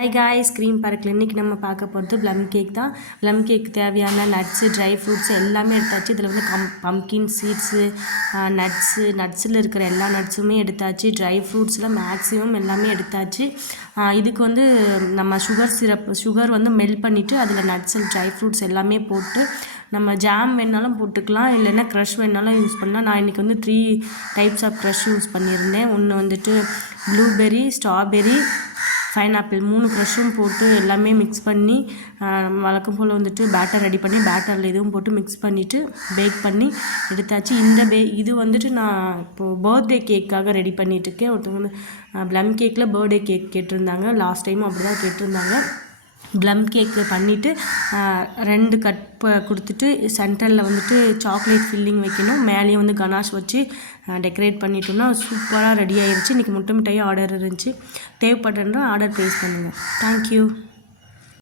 Hi guys, cream பார்க்கில் இன்றைக்கி நம்ம பார்க்க போகிறது ப்ளம் கேக் தான். ப்ளம் கேக் தேவையான நட்ஸு, ட்ரை ஃப்ரூட்ஸ் எல்லாமே எடுத்தாச்சு. இதில் வந்து பம்கின் சீட்ஸு, நட்ஸில் இருக்கிற எல்லா நட்ஸுமே எடுத்தாச்சு. ட்ரை ஃப்ரூட்ஸில் மேக்ஸிமம் எல்லாமே எடுத்தாச்சு. இதுக்கு வந்து நம்ம சுகர் வந்து மெல்ட் பண்ணிவிட்டு அதில் நட்ஸு, ட்ரை ஃப்ரூட்ஸ் எல்லாமே போட்டு நம்ம ஜாம் வேணாலும் போட்டுக்கலாம், இல்லைன்னா க்ரஷ் வேணாலும் யூஸ் பண்ணலாம். நான் இன்றைக்கி வந்து 3 டைப்ஸ் ஆஃப் க்ரஷ் யூஸ் பண்ணியிருந்தேன். ஒன்று வந்துட்டு ப்ளூபெர்ரி, ஸ்ட்ராபெர்ரி, பைனாப்பிள் 3 க்ரஷும் போட்டு எல்லாமே மிக்ஸ் பண்ணி வழக்கம் போல் வந்துட்டு பேட்டர் ரெடி பண்ணி பேட்டரில் இதுவும் போட்டு மிக்ஸ் பண்ணிவிட்டு பேக் பண்ணி எடுத்தாச்சு. இது வந்துட்டு நான் இப்போது பர்த்டே கேக்காக ரெடி பண்ணிகிட்ருக்கேன். ஒருத்தவங்க வந்து ப்ளம் கேக்கில் பர்த்டே கேக் கேட்டிருந்தாங்க. லாஸ்ட் டைமும் அப்படி தான் கேட்டிருந்தாங்க. ப்ளம் கேக்கு பண்ணிவிட்டு 2 கட் கொடுத்துட்டு சென்டரில் வந்துட்டு சாக்லேட் ஃபில்லிங் வைக்கணும். மேலேயும் வந்து கனாஷ் வச்சு டெக்கரேட் பண்ணிட்டோம்னா சூப்பராக ரெடி ஆயிடுச்சு. இன்றைக்கி முட்டை மிட்டாயும் ஆர்டர் இருந்துச்சு. தேவைப்படுறேன்னா ஆர்டர் ப்ளேஸ் பண்ணுங்கள். தேங்க்யூ.